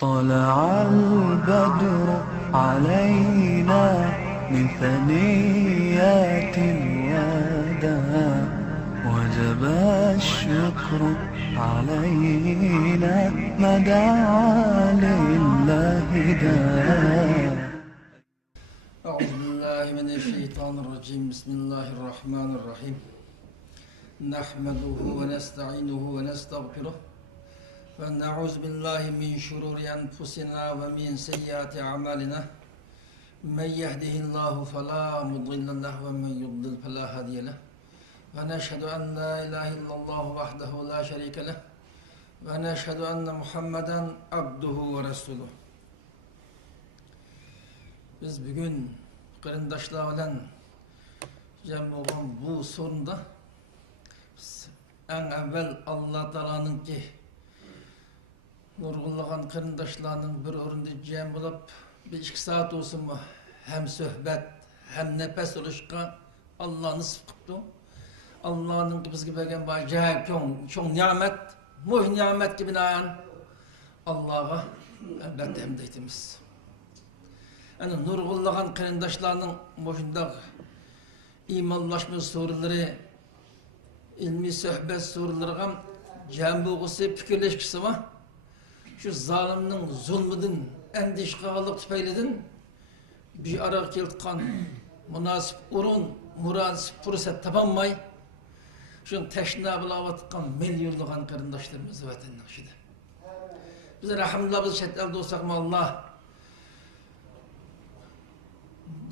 طلع البدر علينا من ثنيات الوداع وجب الشكر علينا ما دعا لله داع. أعوذ بالله من الشيطان الرجيم. بسم الله الرحمن الرحيم. نحمده ونستعينه ونستغفره ونعوذ بالله من شرور أنفسنا ومن سيئات أعمالنا. من يهده الله فلا مضل له ومن يضلل فلا هادي له. ونشهد أن لا إله إلا الله وحده لا شريك له. ونشهد أن محمدا عبده ورسوله. Biz bugün kırındaşlarla cem olan bu sorunda en evvel Allah Teala'nın ki nurgulluğun kırındaşlarının bir orunda cem olup bir 2 saat olsun mu hem sohbet hem nefes oluşka Allah nasip kıptı. Allah'ın ki biz gibi egen bacak çok nimet, muh nimet gibi nayan Allah'a elbette emdeytimiz. Yani nurgulluğun kırındaşlarının boşunda imanlaşma soruları, ilmi sohbet soruları cem bulgusu fikirleşkisi var. Şu zalimnin zulmüdün endişkalık tüpeylidin bir ara keltkan münasip urun, münasip fırsat tapanmay şun teşna bulavatkan milyonluğun kırındaşlarımız vatanın şide. Biz rahmetullah biz chet elde olsak mı Allah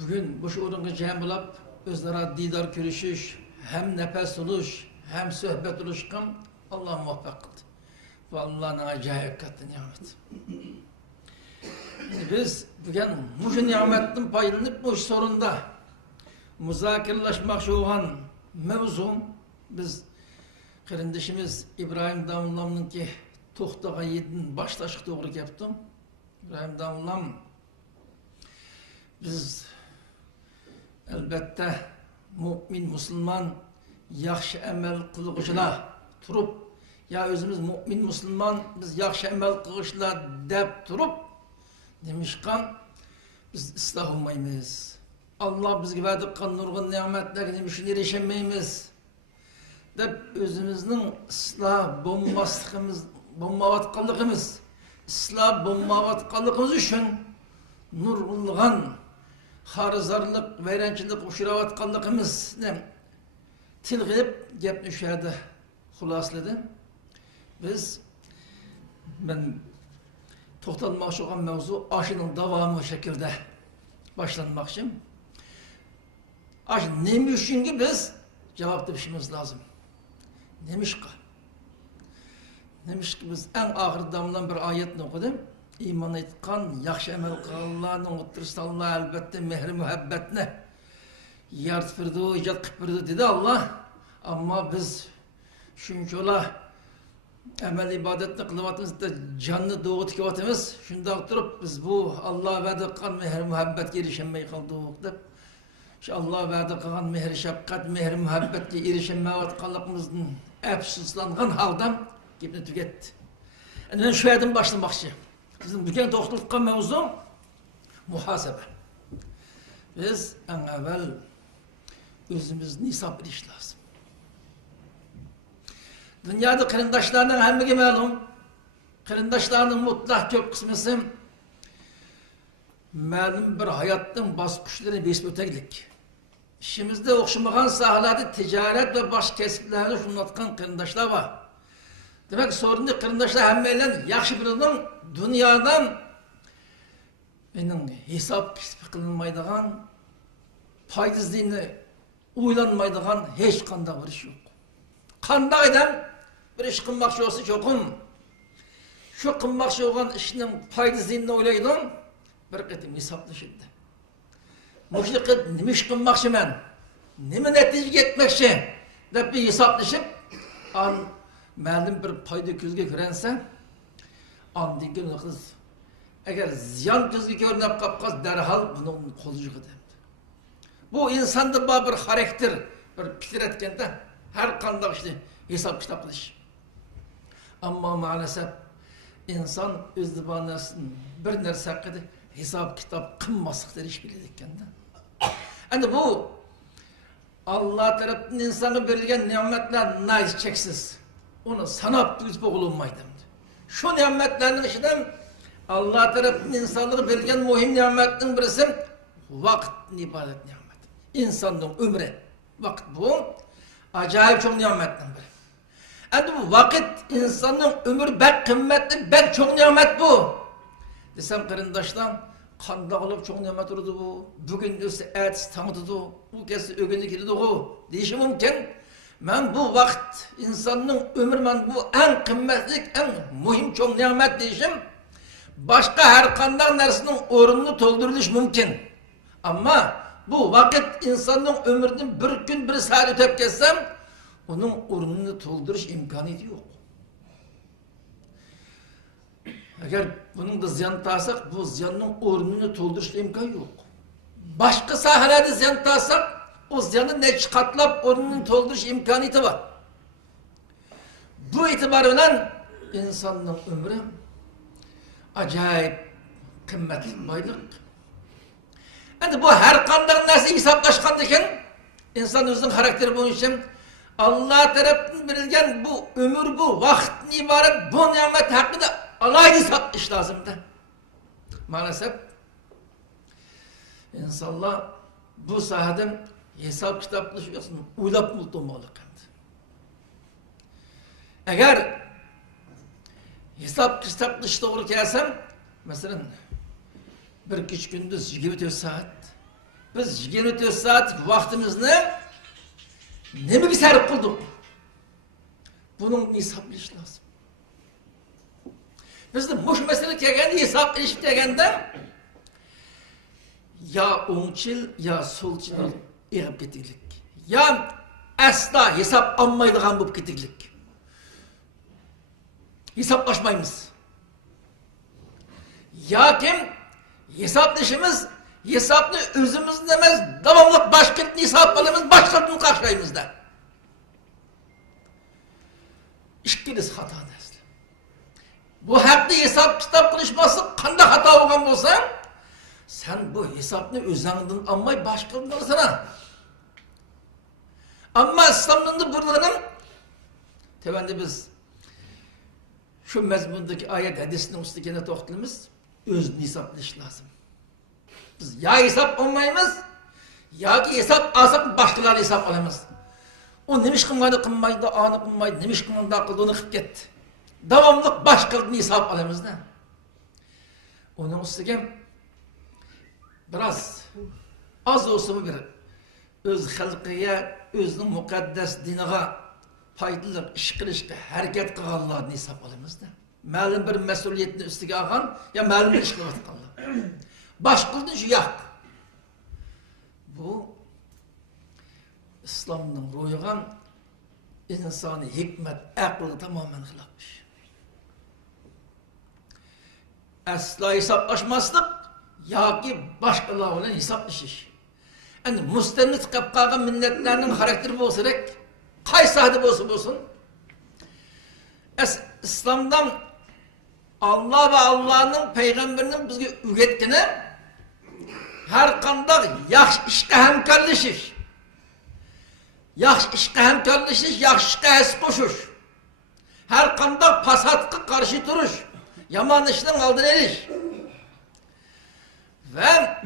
bugün bu şuurunca cem bulup özlere didar görüşüş, hem nefes oluş, hem sohbet oluşkan Allah muvaffak kıldı. Ve Allah'ın acayip katı nimet. Biz bugün bu nimetten paylanıp bu sorunda müzakirleşmek şu olan mevzu biz kardeşimiz İbrahim Damlam'ın ki Tohtağa yedin başlaşık doğru yaptım. İbrahim Damlam biz elbette mümin, Müslüman yaxşı emel kılgıçlar turup ya özümüz mümin, Müslüman biz yaxşı emel kılgıçlar dep turup demişken biz ıslah olmayız. Allah bizge verdikken nurgun nimetlerine bir şeyler erişemeyimiz dep özümüzün ıslah bombavatkanlığımız ıslah bombavatkanlığımız için nurgulluğun harizarlık, veyrençilik uçuravatkanlığımız tilgip gep düşerdi hulasladı. Ben toxtanmak olan mevzu aşının devamı şekilde başlanmak için. Aşı neymiş ki biz cevap verişimiz lazım. Neymiş ki? Neymiş ki biz en ahir damlan bir ayetini okudum. İman etkan, yaxşı emel kılanlarının otursa Allah elbette mehri muhabbetine yart verdi, icat kıpırdı dedi Allah. Ama biz şunca ola emel ibadetini kılıvatımızda canlı doğut kivatımız şunda oturup biz bu Allah verdi kan mehri muhabbet erişemeyi kaldık deyip şu Allah verdi kan mehri şefkat, mehri muhabbetle erişemeyi kaldıkımızın efsuslanğan haldan gibi tüketti. Yani ben şu yerden başlamak için. Bizim bugün toxtulukka mevzu muhasebe. Biz en evvel özümüz nisap ediş lazım. Dünyada kırındaşlarının hemmigi məlum, kırındaşlarının mutlak çok kısmısı məlum bir hayatın baskışlarını besip ötegilik. İşimizde okşumağın sahalarda ticaret ve baş kesiplerini şunlatkan kırındaşlar var. Demek sorunlu kırındaşlar hemmeyle yaxşı birinin dünyadan hesap kılınmaydıgan, faydızlığını uylanmaydıgan hiç kanda bir iş yok. Kanda eden bir iş kılmakçı olsa çokum. Şu kılmakçı olan işinin faydızlığını uylaydın, bir kıtım hesaplaşırdı. Müşrikı nemiş kılmakçı ben, nemi netice etmekçi de bir hesaplaşıp məlum bir payda gözge görense andiki kız eğer ziyan gözge görünüp kapkaz derhal bunun kolucu kadar. Bu insanda bir karakter, bir fikir etkende her kanda işte hesap kitaplı iş. Ama maalesef inson o'z dunyosini bir narsa haqida hisob kitob qilmaslikdan ish biladi ekanda. Endi bu Allah tarafından insana verilgen nimetler naiz çeksiz. Onu sanap düz boğulunmaydı. Şu nimetlerin içinden Allah tarafından insanlığı verilgen muhim nimetlerin birisi vakit ibadet nimet. İnsanın ömrü. Vakit bu acayip çok nimetlerin biri. Endi bu vakit insanın ömrü bek kıymetli, bek çok nimet bu. Desem kırındaşlar, kanda olup çok nimet oldu bu. Bugün öse et tanıdı bu kez ögünü girdi o. Deyişi mümkün. Ben bu vakit insanın ömrü ben bu en kıymetli, en muhim çok nimet deyişim. Başka her kandan dersinin orununu dolduruluş mümkün. Ama bu vakit insanın ömrünün bir gün bir saat ötep geçsem onun orununu dolduruş imkanı yok. Eğer bunun da ziyan tarsak, bu ziyanın orununu dolduruş imkanı yok. Başka sahelerde ziyan tarsak, o ziyanı ne çıkartlap orununu dolduruş imkanı var. Bu itibarıyla insanın ömrü acayip kıymetli baylık. Yani bu her kandan nasıl hesaplaşkandıkken insan özünün karakteri bunun için Allah tarafından verilgen bu ömür, bu vaktin ibaret, bu nimet hakkında alaylı hesaplaşış lazımdı. Maalesef insanlar bu sahadan hesap kitaplaşıyorsun, uylap multulmalı kandı. Eğer hesap kitaplaşış doğru gelsem, mesela bir üç gündüz 24 saat, biz 24 saat vaktimizni neme sarf kıldık? Bunun hesaplayış lazım. Bizde bu mesele kelgende hesaplayış degende ya o'ngchil ya so'lchil erib ketiklik. Ya asla hesap almaydigan bo'lib ketiklik. Hesaplaşmaymiz. Ya kim hesaplashimiz hesapni o'zimizni emas, davomli boshqatni hesap qilamiz, boshqatni qarshılaymizda. İkkinisi hata dersi. Bu haqda hesap kitap qilishmasi qanday xato bo'lgan bo'lsa, sen bu hesapni o'zingdan olmay boshqatni olasan. Ama İslam'da buradan tevende biz şu mezmundaki ayet hadisinin üstüne toxtalamiz, özünü hesaplash lazım. Biz ya hesap olmaymiz, ya ki hesap alsak başkaları hesap alamız. O nemiş kılmaydı, anı kılmaydı, nemiş kılmaydı, akıldığını kıp gitti. Davamlık başkalarını hesap alamız da. Onun üstüne biraz az olsa bir öz halkıya, özünün mukaddes dinine faydalı iş kılışta hareket kılanlarını hesap alamız da. Məlum bir mesuliyetini üstüne algan, ya məlum bir iş kılanlar. Başkıldı şu yok. Bu İslam'ın ruhuyan insani hikmet, aklı tamamen hılapmış. Asla hesaplaşmazlık ya ki başkalarıyla hesaplaşış. Yani müstemmit kapkağı milletlerinin karakteri olsa gerek, kaysi hadi olsun. İslam'dan Allah ve Allah'ın peygamberinin bizge üretkini her kandak yaxşı işe hemkarlaşış. Yaxşı işe hemkarlaşış, yaxşı işe es koşuş. Her kandak pasatkı karşı duruş. Yaman işten aldın eriş. Ve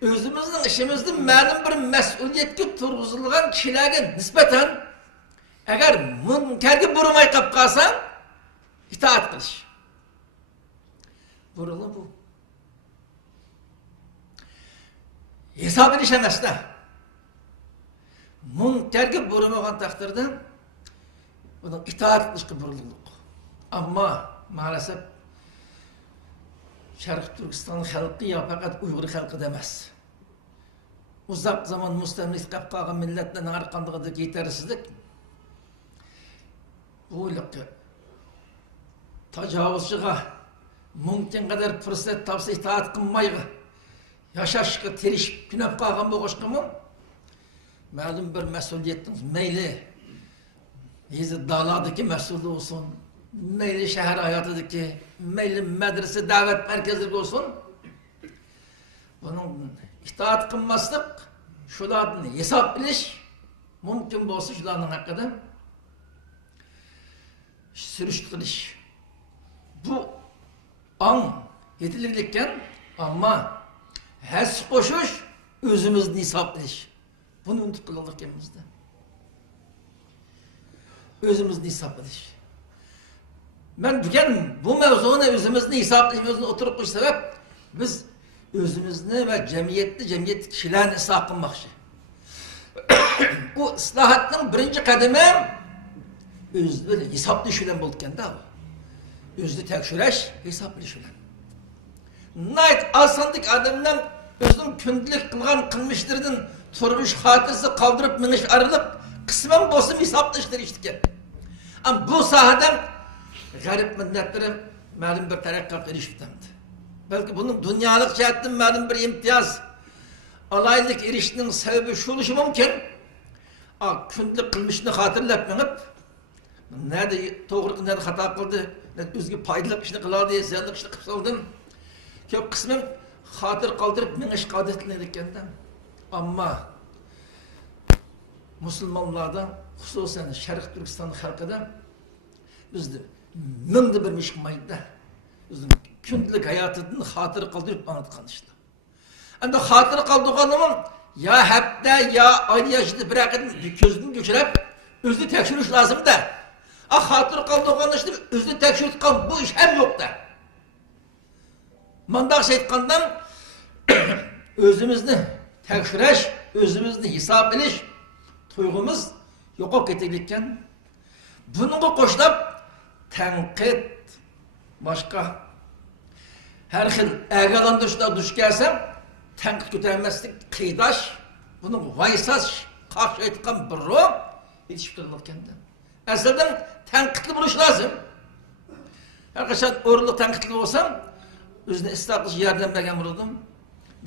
özümüzün işimizde məlum bir mesuliyetki turguzulgan kişilerine nispeten eğer münkergi burumay kap kalsan itaat kılış. Burulu bu. Hesap edişemez de. Münkergi burumagan takdirde bunun itaat kılışkı burululuk. Ama maalesef Şarkı Türkistan'ın halkı ya fakat Uygur halkı demez. Uzak zaman müstemlik kapkağı milletlerin arkandığındaki yetersizlik bu ülke tacavuzcuğa mümkün kadar fırsat tapsa itaat kılmayı yaşaşkı teriş günah kağın bu koşkumu malum bir mesuliyetiniz meyli izi dağlardaki mesulü olsun meyli şehir hayatıdaki, meyli medrese davet merkezleri olsun, bunun itaat kılmaslık, şularını hesap biliş, mümkün olsa şularının hakkında sürüş kılış. Bu an yetilirlikken ama hes koşuş, özümüzni hesap biliş. Bunu unutup kılalık kendimizde. Özümüzni hesap biliş. Ben bugün bu mevzunu özümüzni hesaplayışımızda oturup bu sebep biz özümüzni ve cemiyet kişilerini ıslah kılmakçı. Bu ıslahatın birinci kademi özünü hesaplayışıyla bulurken de özünü tekşüreş hesaplayışıyla. Nait asandık adamdan özünün kündülük kılgan kılmıştırdın turmuş hatırsı kaldırıp miniş arılıp kısmen bozum hesaplayıştır iştiken. Ama bu sahadan garip milletlerin malum bir terakkat erişimdendi. Belki bunun dünyalık cihetten malum bir imtiyaz, alaylık erişinin sebebi şu oluşu mümkün. Kündülük kılmışını hatırlatmayıp, nerede doğruluk, nerede hata kıldı, nerede özgü paydalık işini kılar diye ziyarlık işini kısaldım. Köp kısmım hatır kaldırıp miniş kadetlenirkenden. Ama Müslümanlardan, hususen Şerq Türkistan'ın halkıda bizde mindi bir mişkmaydı. Bizde kündülük hayatının hatırı kaldırıp anlatkan işte. Anda hatırı kaldırganımın ya hepte ya aynı yaşında bırakın gözünü göçürüp özünü tekşürüş lazım da. Hatırı kaldırgan işte özünü tekşürtkan bu iş hem yok da. Mandak şeytkandan özümüzni tekşüreş, özümüzni hesap biliş, tuygumuz yok getirlikken bununla koşulap tenkit başka her xil egalandışda duş gelsem tenkit götürmezlik kıydaş bunun vaysaz karşı etken bir ruh yetişip durulurken de. Ezelden tenkitli buluş lazım. Arkadaşlar orada tenkitli olsam özüne ıslaklık yerden bergen bulurdum.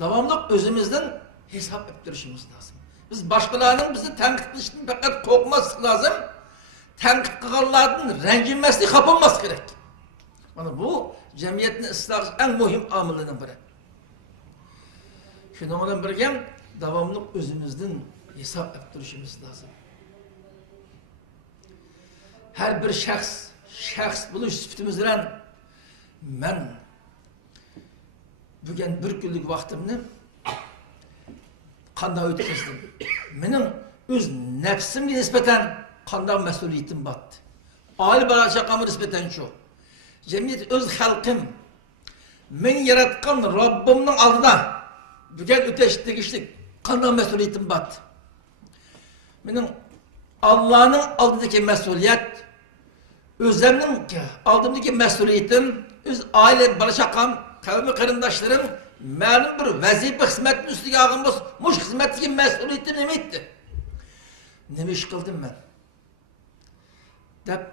Devamlı özümüzden hesap ettirişimiz lazım. Biz başkalarının bizi tenkitleştiğini fakat korkması lazım. Tenkit kılarlardan renginmeslik kapılması gerek. Yani bu cemiyetin ıslahı en mühim amilinin biri. Şununla birlikte devamlı özümüzden hesap ettirişimiz lazım. Her bir şahs buluş süftimizden ben bugün bir günlük vaktimni qanday ötküzdüm. Benim öz nefsimle nispeten qanday mesuliyetim battı. Aile bala şakamı nispeten şu. Cemiyet öz halkım men yaratkan Rabbimnin aldına bugün öteştik iştik. Qanday mesuliyetim battı. Benim Allah'ın aldındaki mesuliyet özlemnin aldığımdaki mesuliyetim öz aile bala şakam kavmi karındaşlarım malum bir vazife hizmetin üstüge ağımız muş hizmetki mesuliyeti nemeydi. Neme iş kıldım ben? Dep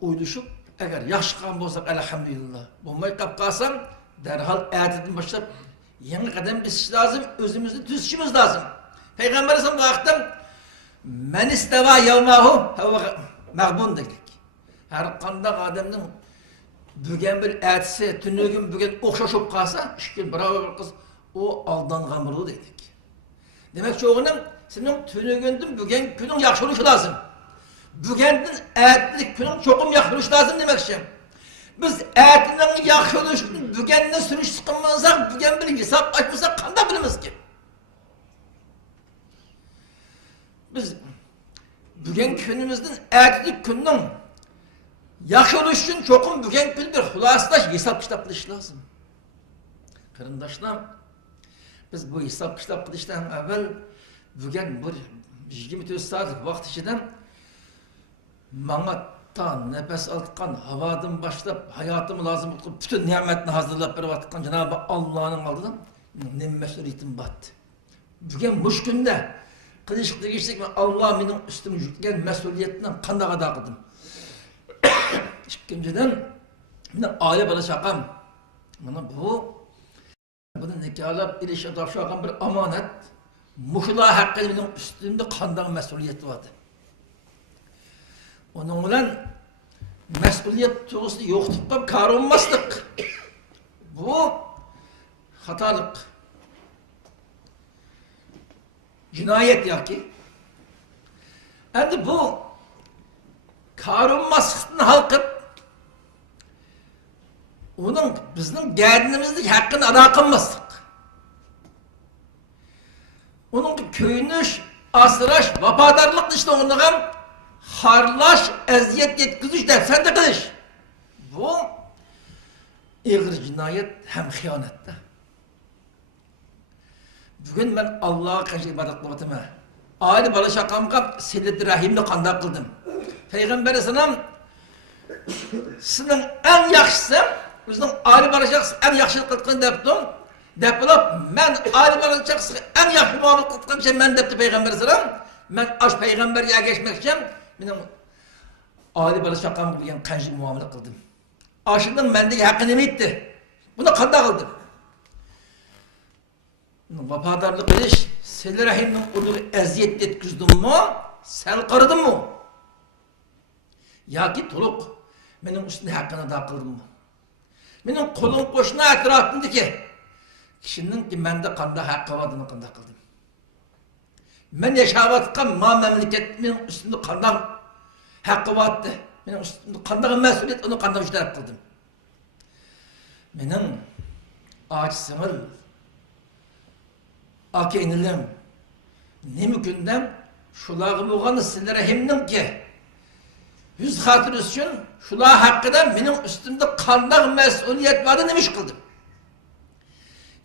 oyluşup eğer yaşkan olsak elhamdülillah bulmayı kapkasam derhal eyadetin başlayıp yeni kadem bisiş lazım, özümüzü düzüşümüz lazım. Peygamber Efendimiz bu vaktim men isteva yevmahu mağbun dedik. Her kandak adamın bugün bir etsi, tünügün bugün okşaşıp kalsa, şükür bravo bir kız, o aldangan bulu dedik. Demek çoğunun, senin tünügündün bugün günün yakşılışı lazım. Bugündün etlik günün çokum yakşılışı lazım demek için. Biz etinin yakşılışını bugün ne sürüş sıkılmazsak, bugün bir hesap açmasak kanda biliriz ki. Biz bugün günümüzün etlik günün yaşılış için çokum bugün bir hulasılaş hesap kitap kılış lazım. Kırındaşlar, biz bu hesap kitap kılıştan evvel bugün bir 24 saat vakt içinden manattan, nefes altıkan, havadan başlayıp hayatımı lazım bütün nimetini hazırlayıp bir vatıkan Cenab-ı Allah'ın aldığından ne mesuliyetim battı. Bugün muş günde kılışıklı geçtik ve Allah benim üstüme yükleyen mesuliyetinden kandağa da kıldım. İkinciden, aile bana şakam. Bunu nikahlar ilişki tavşakan bir amanet. Muşula hakkında benim üstümde kandan mesuliyeti vardı. Onun için Mesuliyet to'g'risida yo'qlikqa kar olmaslik. Bu xatolik. Jinoyat yoki. Endi bu kar olmaslikni hal qilib, uning bizning gardinimizning haqqini ado qilmaslik. Uning ko'yinish, asrash, vafodorlikni ishda o'rnagan harlash, eziyet yetkizish, dafsanda qilish. Bu ig'ir jinoyat ham xiyonatda. Bugun men Allohga qarshi ibodat qilyapman. Aile bola shaqamga silat rahimni qanday qildim? Payg'ambar alayhisalom sizning eng yaxshisi, bizning aile bola shaqsi eng yaxshi qilgan debdim. Depolab men aile bola shaqsi eng yaxshi muomala qilgan şey men debdi Payg'ambar alayhisalom. Men aş peygamberga ergashmak uchun mening aile bola shaqamga bo'lgan qancha muomala qildim. Aşından mendeki hakkını mı etti? Bunu qanday qildim? Vafadarlık qilish, Seli Rahimning unuga eziyet yetkizdim-mi? Sal qaradim-mi? Yoki to'liq mening ustimda haqqini ado qildim-mi? Mening qo'lim qo'shni atrofimdagi kishininki menda qanday haqqi borligini qanday qildim? Men yashayotgan mamlakatning ustimda qanday haqqi bordi? Mening ustimda qanday mas'uliyat, uni qanday ishtirok qildim? Mening ochisimil akeynilim nima kundan shularga bo'lgan Seli Rahimninki yüz xotiri uchun shular haqida mening ustimda qanday mas'uliyat borligini nima ish qildim?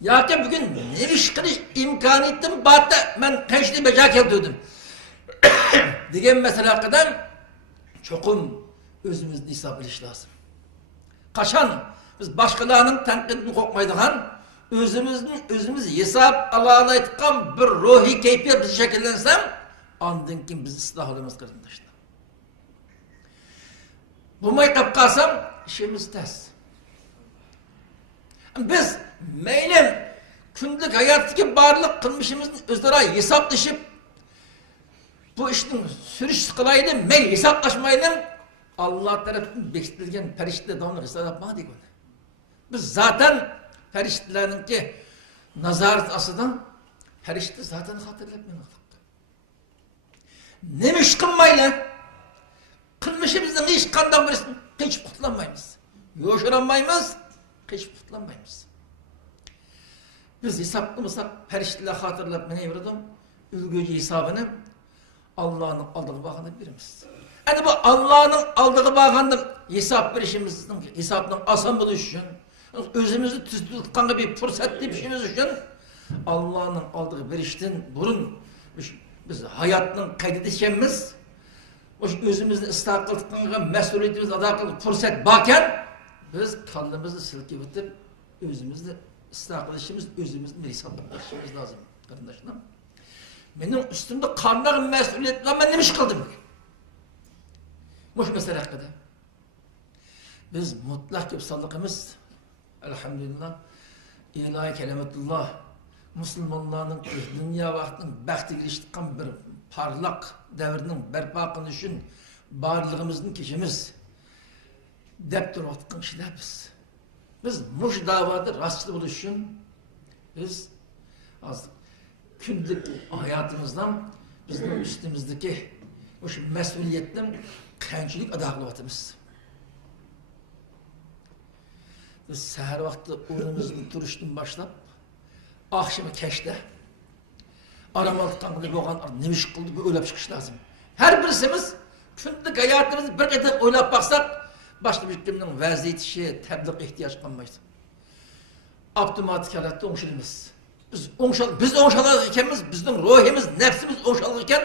Yoki bugun nima ish qilish imkoniyatim borda men qancha baja keltirdim degan masala haqida cho'qim o'zimizni hisob qilish lozim. Qachon biz boshqalarning tanqidini qo'rqmaydigan, o'zimiz hisob alolayotgan bir ruhiy kayfiyat biz shakllansam, ondan keyin biz isloh olamiz qarindoshlar. Bo'lmay qolib qolsam, ishimiz tas. Biz maylim kunlik hayotdagi barliq qilmishimizni o'zaro hisoblashib, bu ishning surish qilayli, men hisoblashmaydim. Allah tarafından bekitilgen periştler de onu hesap yapmadı diyor. Biz zaten periştlerinki nazaret asıdan perişte zaten hatırlatmıyorduk. Nemiş kılmayla kılmışımızdan hiç kandan birisini hiç kutlanmayız. Yoşuranmayız, hiç kutlanmayız. Biz hesaplamasak periştler hatırlatmaya yavrudım. Ülgücü hesabını Allah'ın aldığı bakını birimiz. Yani bu Allah'ın aldığı bağında hesap verişimizin, hesabının asan buluş için, özümüzü tutkan bir fırsat deyişimiz için, Allah'ın aldığı verişten burun biz hayatının kaydedişimiz, özümüzü ıslah kıldıklarına mesuliyetimizi ada kılıp fırsat bakken, biz kandımızı silkip bitip, özümüzü ıslah kılışımız, özümüzün bir hesaplaşmamız lazım. Kardeşlerim, benim üstümde kanlar mesuliyet var, ben demiş kıldım. Muş mesele hakkında. Biz mutlak yapsallıkımız, elhamdülillah, ilahi kelimetullah, Müslümanların dünya vaktinin bəxti giriştiğin bir parlak devrinin berpa kılış için barlığımızın kişimiz deptur otkan kişiler biz. Biz muş davada rastlı buluş için biz az günlük hayatımızdan bizim üstümüzdeki muş mesuliyetten qanchalik ado qilyapmiz. Biz sahar vaqti o'rnimizdan turishdan boshlab oqshom kechda aramoqdan bo'lgan nima ish qildik o'ylab chiqish lozim. Har birimiz kunlik hayotimizni bir qator o'ylab baqsak, boshqa bir kimning vaziyati, tabliq ehtiyoj qolmaydi. Avtomatik holatda o'ngshilamiz. Biz o'ngshalar ekanmiz, bizning ruhimiz, nafsimiz o'ngshalar ekan,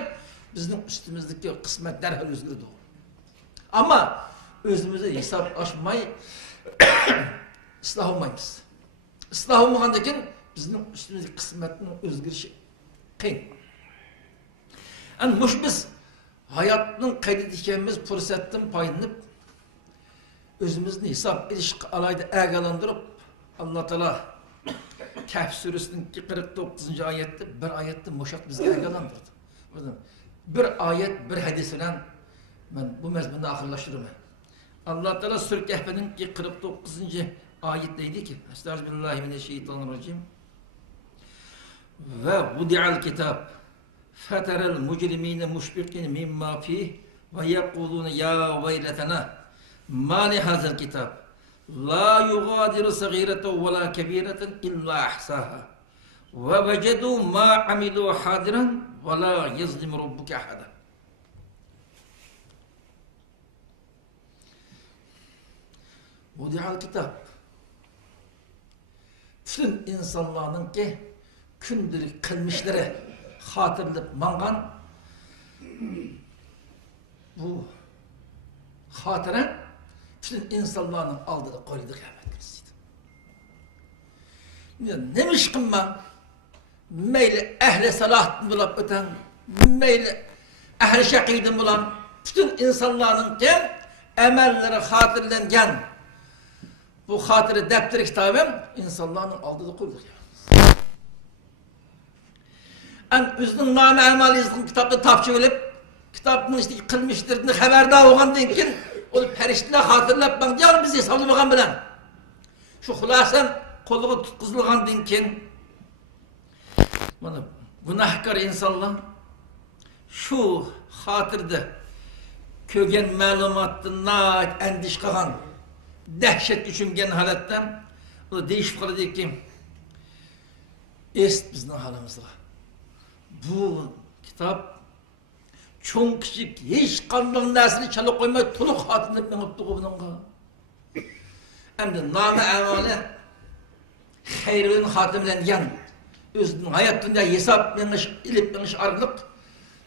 bizning ustimizdagi qismat darhol o'zgardi. Ama özümüzü hesap açmayı ıslah olmayız. Islah olmayandakin bizim üstümüzdeki kısmetinin özgürüşü kıyın. Yani biz hayatının kaydediklerimiz fırsattan paylanıp özümüzün hesap ediş alayda ağalandırıp Allah Teala Kehf suresinin 49. ayette bir ayette muşak bizi ağalandırdı. Bir ayet bir hadis ile ben bu mezmunda ahırlaştırırım. Allah Teala Sure Kehf'nin 49. ayetteydi ki Estağfirullah ve vudi'al kitab feterel mucrimine muşfikin mimma fih ve yekulune ya veyletena ma li hazel kitab la yugadiru sagireten ve la kebireten illa ahsaha ve vecedu ma amilu hadiran ve la yazlimu rabbuke ahada. Vudi'al kitab bütün insanların ki kündürük kılmışları hatırlayıp mangan bu hatıra bütün insanların aldığı koydu kıymet kılsıydı. Nemiş kımman meyli ehli salah bulup öten meyli ehli şakidin bulan bütün insanların ki emelleri hatırlangen bu hatırı defteri kitabım insanların aldığı koydu kıymet. En üzünün name emali yazdığı kitapta tapçı verip kitabın işte kılmıştırdığını haberdar olgandan keyin o periştiler hatırlap bak diyor biz hesaplamagan bilen şu hulasan koluğu tutkuzulgandan keyin mana günahkar insanlar şu hatırda kögen malumattan naat endiş kalan dehşet düşüngen halattan o değişip kaladı ki est bizden halımızda. Bu kitap çok küçük, hiç kandan dersini çalıp koymay, tuluk hatırlayıp menuptu bununla. Hem de name emale, hayrın hatırlayan, özünün hayatında hesap meniş, ilip meniş arılık,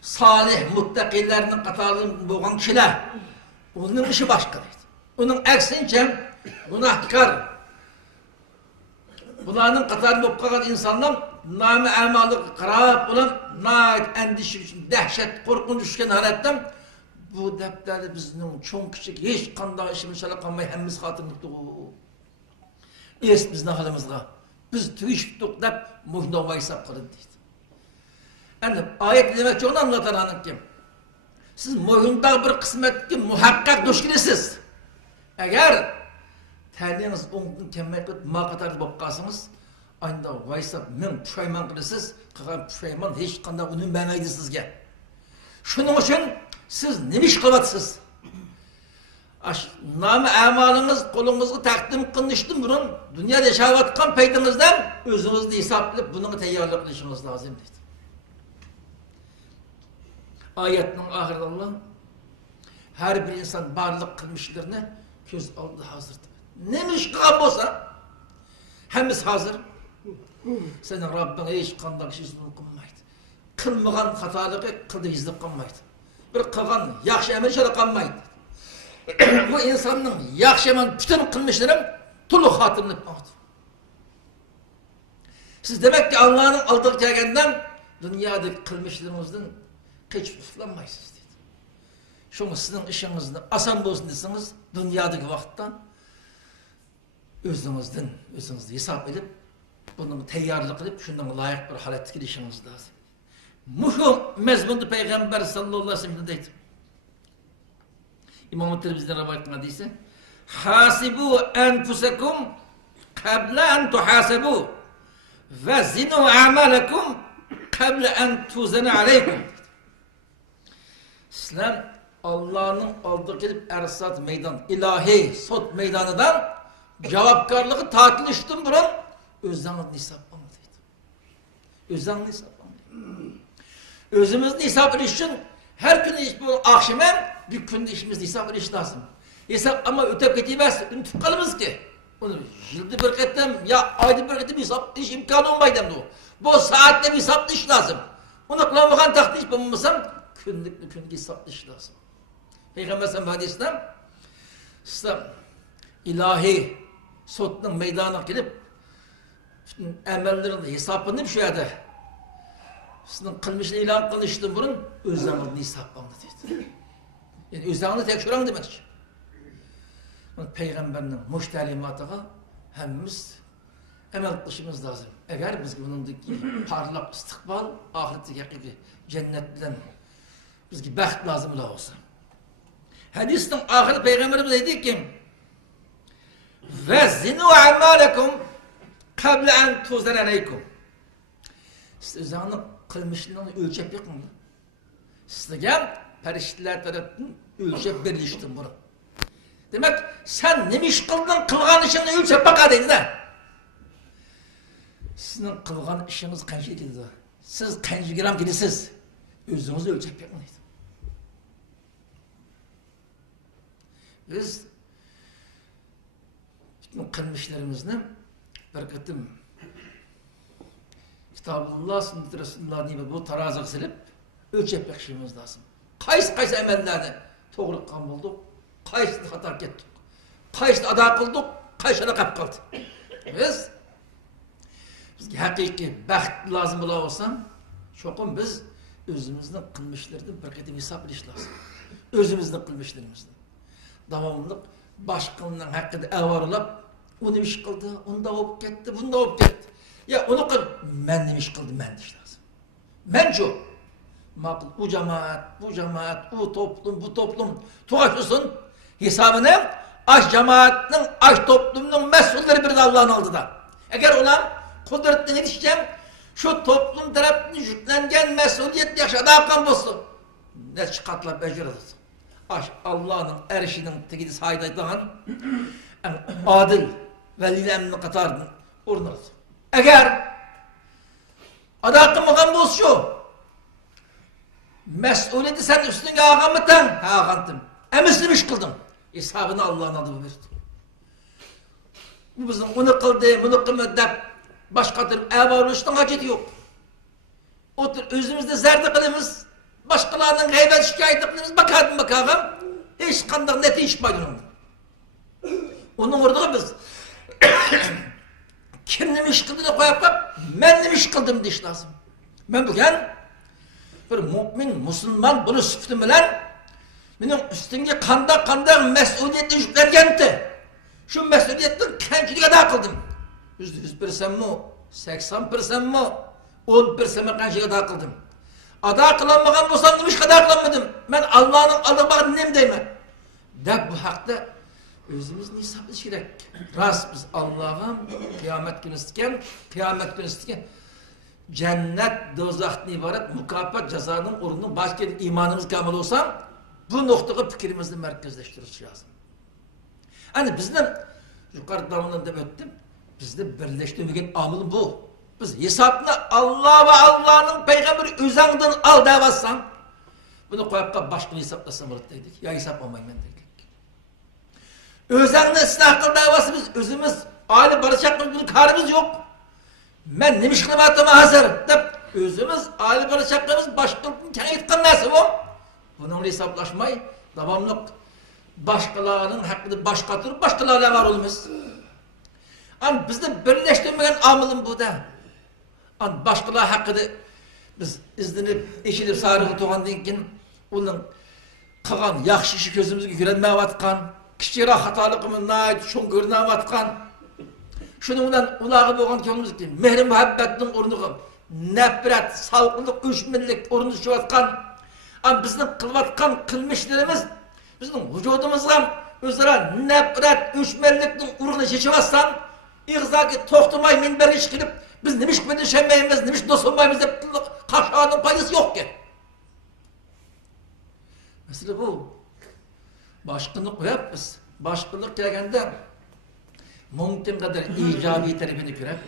salih, muttakilerinin katarlığın boğan kişiler, onun işi başkaydı. Onun eksince günahkar, bunların katarında okuyan insanlar, name emalı kırap olan naat endişi için dehşet korkunç düşken halattan bu defterde bizden çok küçük hiç kanda işimiz kalmay hemimiz hatırlıktık o. Es bizden halımızda biz tüyüş tuttuk da muhnova hesap kılın deydi. Yani ayet demek ki onu anlatan hanım kim? Siz muhunda bir kısmet ki muhakkak düşkünesiz. Eğer terliğiniz onun kemmel kılıp maqatardı bop kalsınız ayında vaysap men püşayman kılısız, kıgan püşayman hiç kanda unun vermeydi sizge. Şunun için siz nemiş kılatsız? Namı amalınız kolunuzgu takdim kılmıştım bunun dünyada yaşavatkan peydinizden özünüzde hesaplayıp bunun teyyarlık kılışınız lazım dedi. Ayetin ahirde Allah her bir insan barlık kılmışlarını göz aldı hazırdı. Nemiş kılan olsa hemiz hazır. Senin Rabbin hiç kandak şeysini kılmaydı. Kılmagan hatalığı kıldı izlip kalmaydı. Bir kılgan yakşı emel şöyle kalmaydı. Bu insanın yakşı emel bütün kılmışlarım tuluk hatırlanıp kaldı. Siz demek ki Allah'ın aldığı kelgenden dünyadaki kılmışlarımızdan hiç uflanmayısınız dedi. Şunu sizin işinizde asan olsun desiniz dünyadaki vakitten özünüzde hesap edip bunun teyyarlık edip şundan layık bir halet girişiniz lazım. Muhum mezmundu Peygamber sallallahu aleyhi ve sellem deydi. İmam-ı Tirmizi'den rivayet hadisi. Hasibu enfusekum kable en tuhasebu ve zinu amalekum kable en tuzene aleykum. İslam Allah'ın aldığı gelip ersat meydan, ilahi sot meydanından cevapkarlığı takil iştim buran özlemini hesaplamadı. Özlemini hesaplamadı. Özümüzü hesap için her gün bu akşamen bir günde işimizde hesap ediş lazım. Hesap ama ötep getirmez, unutup kalırız ki. Onu yılda bir ketten ya ayda bir ketten hesap ediş imkanı olmaydı bu. Bu saatte bir hesap ediş lazım. Onu kullanmadan takdir yapamazsam günlük hesap ediş lazım. Peygamber Efendimiz hadisinden ilahi sotun meydana gelip emellerinde hesapını bir şeyde sizin kılmışını ilan kılıştığın bunun özlemini hesaplandı dedi. Yani özlemini tekşuran demek. Peygamberinin müşterimatına hemimiz emel kılışımız lazım. Eğer biz bunundaki parlak istikbal, ahiretteki hakiki cennet bilen bizge baxt lazım olsa. Hadisning oxiri payg'ambarimiz aytdiki: "Va zinu a'malakum qabla an tuzan alaykum." Siz o'zingizning qilmishingizni o'lchab yiqing. Sizga farishtalar tarafdan o'lchab berilishdi buni. Demak, sen nima ish qilding, qilgan ishingni o'lchab baqa deydi-da. Sizning qilgan ishingiz qancha keldi? Siz qancha gram kelasiz? O'zingizni o'lchab yiqing deydi. Biz bütün qilmishlarimizni bir qatim Kitabullah, Sünnet-i Resulullah deyip bu tarazıga silip ölçep bakışımız lazım. Qaysi amellerni to'g'ri qilgan bo'ldik, qaysini xato ketdik, qaysini ado qildik, qaysini qolib qoldi. Bizga haqiqiy baxt lozim bo'la olsa, cho'qim biz o'zimizning qilmishlaridan bir qatim hisob qilish lozim. O'zimizning qilmishlarimizni davomli boshqalarning haqida avorlab, uni ish qildi, unda bo'lib ketdi, bunda bo'lib ketdi. Ya onu qil, men nima ish qildim, men deyish lozim. Menchu ma'qul bu cemaat, bu toplum tuğaşılsın hesabını aş cemaatinin, aş toplumның mesulleri bir de Allah'ın aldıda. Eğer olan kudretini yetişeceğim, şu toplum tarafından yüklengen mesuliyet yaşadı akan bolsun. Ne çıkartla becerilir. Aş Allah'ın erişinin tekidi saydaydığı adil velil emni katarını orunur. Eğer adakılmagan bolsun şu, mesuliyeti sen üstüne ağam mı tan? Ha ağantım. Emisini iş kıldım. Hesabını Allah'ın adı verdi. Bu bizim onu kıldı, bunu kılmadı deyip başkadır evarıştan haceti yok. Otur özümüzde zerdi kılımız, başkalarının gıybet şikayet kılımız bakalım. Hiç kandak neti iş baydı onun. Onun orada biz kimdim iş kıldığını koyup mendim iş kıldım deyiş lazım. Ben bugün bir mümin, Müslüman bunu sıfatım bilen benim üstünge kanda mesuliyetini yüklengendi. Şu mesuliyetin kançılığı da kıldım. %100% mi? 80% mi? 10% mi kançılığı da kıldım. Ada kılanmagan bolsam demiş kadar kılanmadım. Ben Allah'ın adı bakın nem deyme. De bu hakta özümüzün hesap ediş gerek. Rast biz Allah'ın kıyamet günü istiken cennet, dozaktan ibaret mukafat cezanın orunun başka imanımız kamil olsa bu noktaya fikrimizi merkezleştiririz lazım. Hani bizden yukarıdan da öttüm, bizde birleştirmegen amılın bu. Biz hesabını Allah ve Allah'ın peygamberi özünden al davassan bunu koyup da başka hesaplasam olur dedik. Ya hesap olmayın ben dedik. Özünden ıslah kıl davası biz özümüz aile barışaklık bir karımız yok. Ben nemiş kılıbatıma hazır deyip özümüz aile barışaklığımız başkalarının kayıtkan nasıl o? Bununla hesaplaşmayı devamlı başkalarının hakkında başkalarına var olmaz. An bizde birleştirmeyen amılın bu da. An başkalar hakkında biz izlenip, eşilip, sarığı tuğandan keyin onun kılgan yaxşı işi gözümüzge görünmeye vatkan, kişilere hatalıkımın nait, şun görünmeye vatkan, şunun bilen ulağı boğan könlümüzde mehri muhabbetin ornuğu, nefret, salgınlık, üçmenlik ornu şu vatkan, an bizden kılvatkan kılmışlarımız bizim vücudumuzdan özara nefret, üçmenlikten urunu şişivazsan, İğzaki toxtumay minberi çıkılıp biz nemiş kümede şenmeyimiz, nemiş dost olmayımız hep kaşağının paydası yok ki. Mesela bu başkınlık koyup biz başkınlık gelgende mümkün kadar icabi tarafını görüp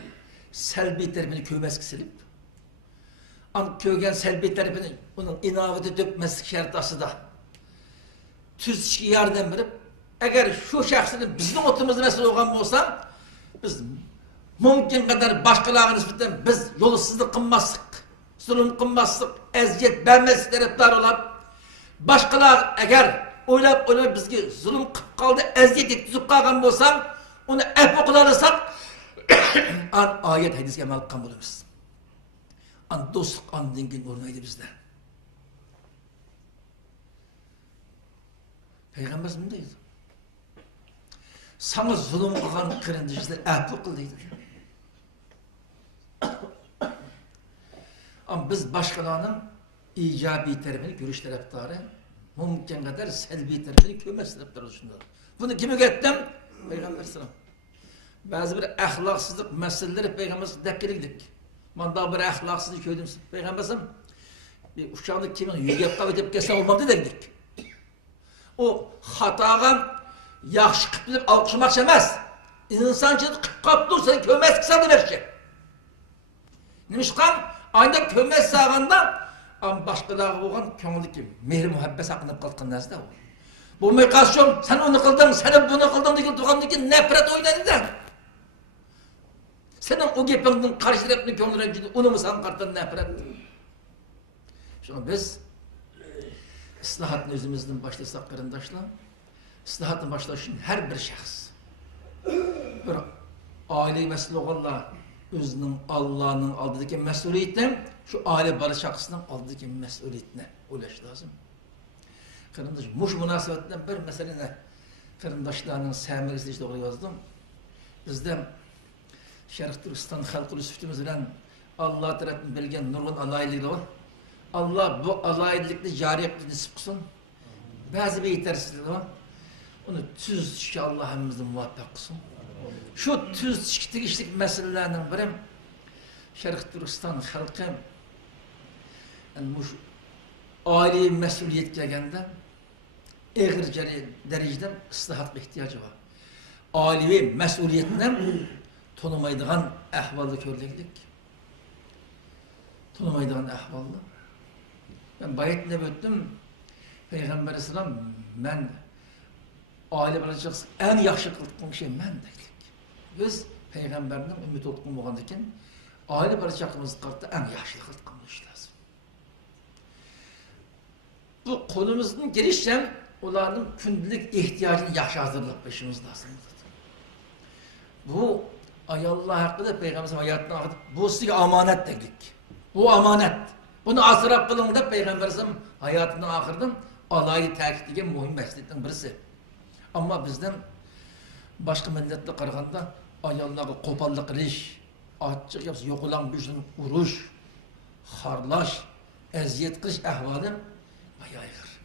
selbi tarafını kövmez kisilip kövgen selbi tarafını onun inaveti dökmesi şartası da tüz işi yardım verip eğer şu şahsının bizim otumuzda mesela olan olsa biz mümkün kadar başkalarına nispeten biz yolusuzluk kılmazdık, zulüm kılmazdık, eziyet vermezdik taraftar olan başkalar eğer oylap bizge zulüm kılıp kaldı, eziyet etkizip kalkan bolsam onu epo kılarırsak an ayet hadisge amal kılkan buluruz. An dostluk an dengin orunaydı bizde. Peygamberimiz mi deydi? Sana zulüm kılgan kırıncılar epo kıl deydi. Ama biz başkalarının icabi tarafını görüş taraftarı mümkün kadar selbi tarafını kömestirip duruşunlar. Bunu kim öğrettim? Peygamber sallam. Bazı bir ahlaksızlık meseleleri Peygamber dekkilikdik. Manda bir ahlaksızlık köydüm. Peygamber sallam bir uşağını kimin yüzüp kaybedip kese olmadı dedik. O hatagan yaxşı kıplık alkışmak emez. İnsan için kıp dursa kömez kısa demek. Nemişkan aynı kömez sağında ama başkaları olan köngülü kim? Mehri muhabbet hakkında kalkın nazda o. Bu mekasyon sen onu kıldın, sen bunu kıldın diye tuğandaki nefret oynadı da. Senin o gepinin karşı tarafını köngülü onu mu sen kartın nefret? Şimdi biz ıslahatın özümüzden başlasak karındaşlar, ıslahatın başlaşın her bir şahıs, bir aile mesele olanlar, özünün Allah'ın aldığındaki mesuliyetine, şu aile barış şahsının aldığındaki mesuliyetine ulaşır lazım. Karındaş, muş münasebetinden bir meselene karındaşlarının sevmekisi işte oraya yazdım. Bizde Şerif Türkistan halkı süftümüz bilen Allah tarafından bilgen nurgun alaylığı var. Allah bu alaylıklı cari ettiğini sıksın. Bazı bir yetersizliği var. Onu tüz çıkı Allah hepimizde muvaffak kılsın. Şu tüz çıktık işlik meselelerinin biri Şerif Türkistan halkı yani bu aile mesuliyet gelgende ağır derecede ıslahatla ihtiyacı var. Ailevi mesuliyetinden tanımaydıgan ahvallı körleklik. Tanımaydıgan ahvallı. Ben bayet ne büyüttüm? Peygamber Aleyhisselam ben aile barışıksın en yaxşı kıldıkım şey men dedik. Biz Peygamberden ümit olduk olgandaken aile barışıklığımızı kartta en yaxşı kıldıkımız lazım. Bu konumuzun gelişen onların gündelik ihtiyacını yaxşı hazırlık peşimiz lazım. Bu ayallah hakkında Peygamberimizin hayatına akıdık. Bu size amanet dedik. Bu amanet. Bunu asırap kılında Peygamberimizin hayatından ahırdan alayı takip eden mühim meseletten birisi. Ama bizden başka milletle karaganda ayalları kopallık iliş, açık yapısı yok olan güçün uruş, harlaş, eziyet kılış ahvalı bayağı yığır.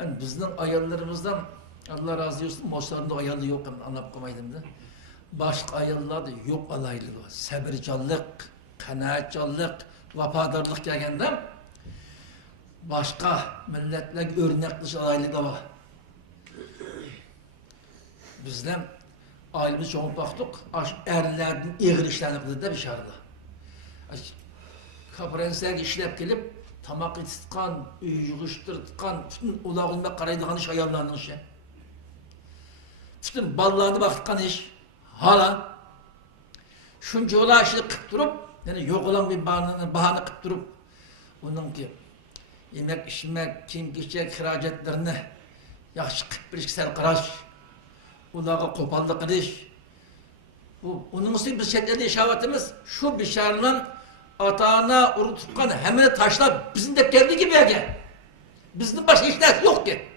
Yani bizden ayallarımızdan Allah razı olsun, Moslar'ın ayalı yok anlap koymaydım da. Başka ayallar da yok alaylığı, sabırcallık, kanaatçallık, vafadarlık gelgende başka milletler örnek dışı alaylığı var. Bizden ailemiz çoğun baktık, erlerden eğir işlerini kıldı da bir şarada. Kaprenser işlep gelip, tamak ititkan, yığıştırtkan, bütün ulağılma karaydıgan iş ayarlarının işi. Bütün ballarını baktıkan iş, hala, şunca ola işini kıp durup, yani yok olan bir bahane kıp durup, onun ki, yemek, içmek, kim geçecek hiracetlerini, yaxşı kıp bir işsel kıraş, ulağa kopallı kılış. Onun için biz şeklinde işaretimiz, şu bişarlan atağına unutukkan hemen taşlar bizim de geldiği gibi ya. Bizden başka işler yok ki.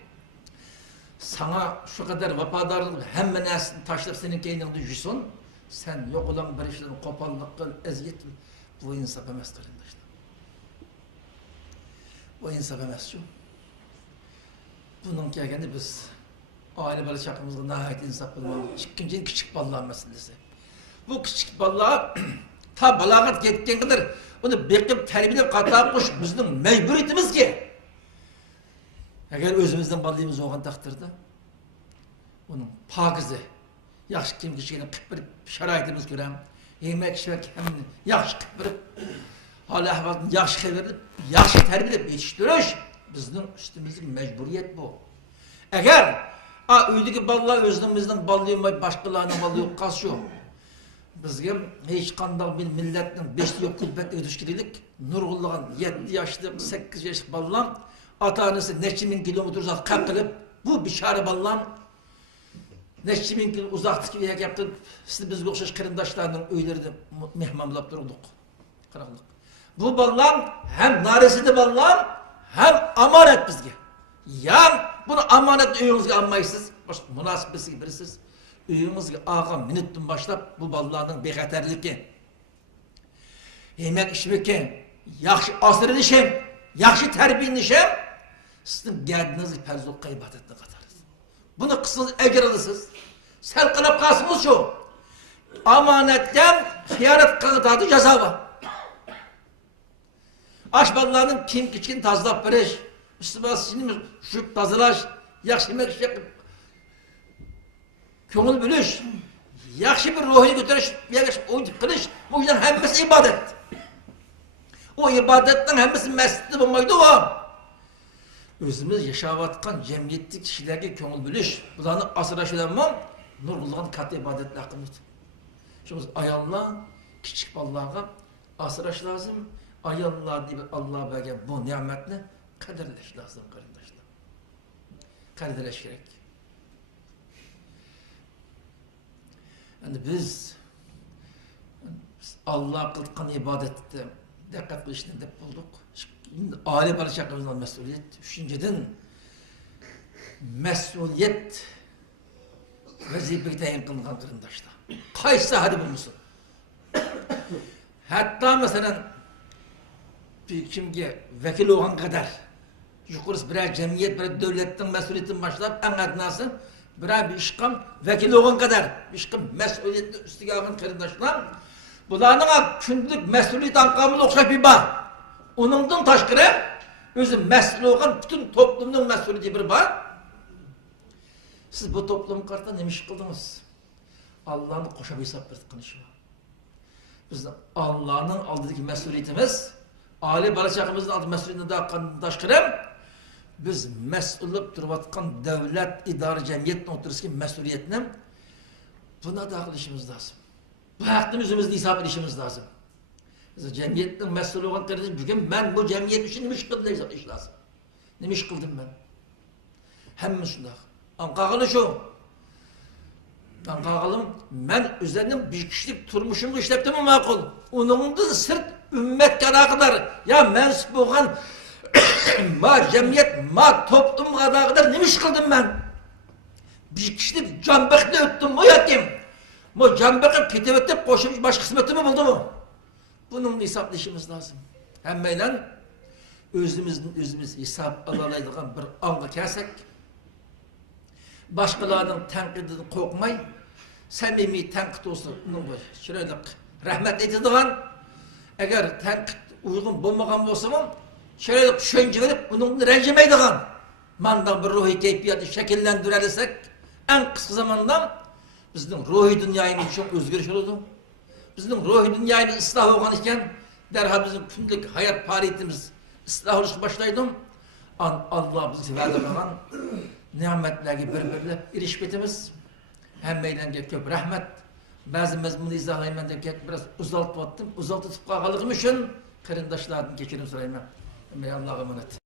Sana şu kadar vafadarlık hemen taşlar senin kendine düşürsün. Sen yok olan bir işlerin kopallık kıl, eziyet kıl. Bu insaf emez kardeşler. Bu insaf emez şu. Bunun gelgeni biz aile barış hakkımızda nihayet insaf bulmalı. İkinci küçük ballar meselesi. Bu küçük ballar ta balagat getken kadar onu bekip terbiyelep katlayıp koş bizim mecburiyetimiz ki. Eğer özümüzden ballayımız olan takdirde onun pakize, yaxşı kim kişiyle kıpırıp şaraitimiz görem, yemek içmek hem yaxşı kıpırıp hal ahvalını yaxşı verip, yaxşı terbiyelep yetiştiriş bizim üstümüzdeki mecburiyet bu. Eğer öydeki ballar özümüzden ballayıp başkalarına ballayıp kalsıyor. Bizge hiç kandak bir milletin 5 yıl külbette ödüşkirilik, nurgulluğun 7 yaşlı, 8 yaşlı ballam, ata-anası neçi bin kilometre uzak kalp kılıp, bu bişare ballam, neçi bin kilometre uzaktık bir yak yaptık, siz biz okşaş kırındaşlarının öylerinde mehmamlap durduk. Karanlık. Bu ballam hem naresinde ballam, hem amanet bizge. Ya bunu amanet öyünüzge almayısız, münasibesi gibi birisiz. Üyümüzge ağa minuttan başlap bu ballarının bexaterliki. Yemek içmeki, yaxşı asır edişim, yaxşı terbiyelişim, sizin geldiniz perzokka ibadetine katarız. Bunu kısınız ecir alırsınız. Sen kılıp kalsınız şu. Amanetten hıyanet kılıtadı ceza var. Aşballarının kim kiçkin tazlap veriş, Müslüman şu tazılaş, yakşı yemek köngül bülüş, yakşı bir ruhunu götürüş, oyuncuk kılış, bu yüzden hemmesi ibadet. O ibadetten hemmesi mescidi bulmaydı o. Özümüz yaşavatkan cemiyetli kişilerge köngül bülüş, bularını asıraş ödenmem, nurgulluğun katı ibadetle hakkımız. Şimdi ayallah, küçük ballarga asıraş lazım, ayallah deyip Allah'a bergen bu nimetini kaderleş lazım kardeşler. Kaderleş gerek. Yani biz Allah'a kılkan ibadette dikkat kılışını de bulduk. Şimdi aile barışaklarımızdan mesuliyet. Üçünceden mesuliyet vazifeyi tayin kılgan kardeşler. Kaysa hadi bulmuşsun. Hatta mesela bir kimge vekil olan kadar yukarısı birer cemiyet, birer devletin mesuliyetin başlayıp en adnası birer bir işkan vekil olan kadar işkan mesuliyetli üstüge alın kardeşler. Bunların kündülük mesuliyet ankamını okşayıp bir var. Onundan taşkırı özü mesul olan bütün toplumun mesuliyeti bir var. Siz bu toplumun kartında nemiş kıldınız? Allah'ın koşa bir hesap verdik konuşuyor. Biz Allah'ın aldığındaki mesuliyetimiz, aile barışakımızın aldığı mesuliyetini daha taşkırım, biz mesulüp durvatkan devlet, idare, cemiyetin otururken mesuliyetini buna dahil işimiz lazım. Bu hakkın yüzümüzde hesap edişimiz lazım. Biz cemiyetin mesulü olan kardeşim, bugün ben bu cemiyet için nemiş kıldım hesap ediş lazım. Nemiş kıldım ben. Hem şundak. Ankağılı şu. Ankağılım, ben üzerinden bir kişilik turmuşumu işleptim mi makul? Onun da sırt ümmet kadar ya mensup olan ma cemiyet, ma toplum kadar nemiş kıldım ben? Bir kişilik cambekle öttüm mu yatayım? Bu cambekle pitebette koşmuş baş kısmetimi buldu mu? Bunun hesaplaşımız lazım. Hemmeyle özümüz hesap alalaydıgan bir anga kelsek, başkalarının tenkidinden korkmay, samimi tenkit olsun, şöyle rahmet etadigan, eğer tenkit uygun bulmagan bolsa, şöyle düşünce verip bunun rencimeydigan, mandan bir ruhi keyfiyatı şekillendirelisek, en kısa zamanda bizden ruhi dünyayımız çok özgürüş oldu. Bizden ruhi dünyayımız ıslah olgan iken, derhal bizim günlük hayat faaliyetimiz ıslah oluşu başlaydı. Allah bizi verdi olan nimetlerge birbirine erişmetimiz hem meydenge köp rahmet. Bazı mezmunu izahlayman dep biraz uzaltıp attım. Uzaltıp kalgalığım için karındaşlardan geçirim sorayım. Allah'a emanet.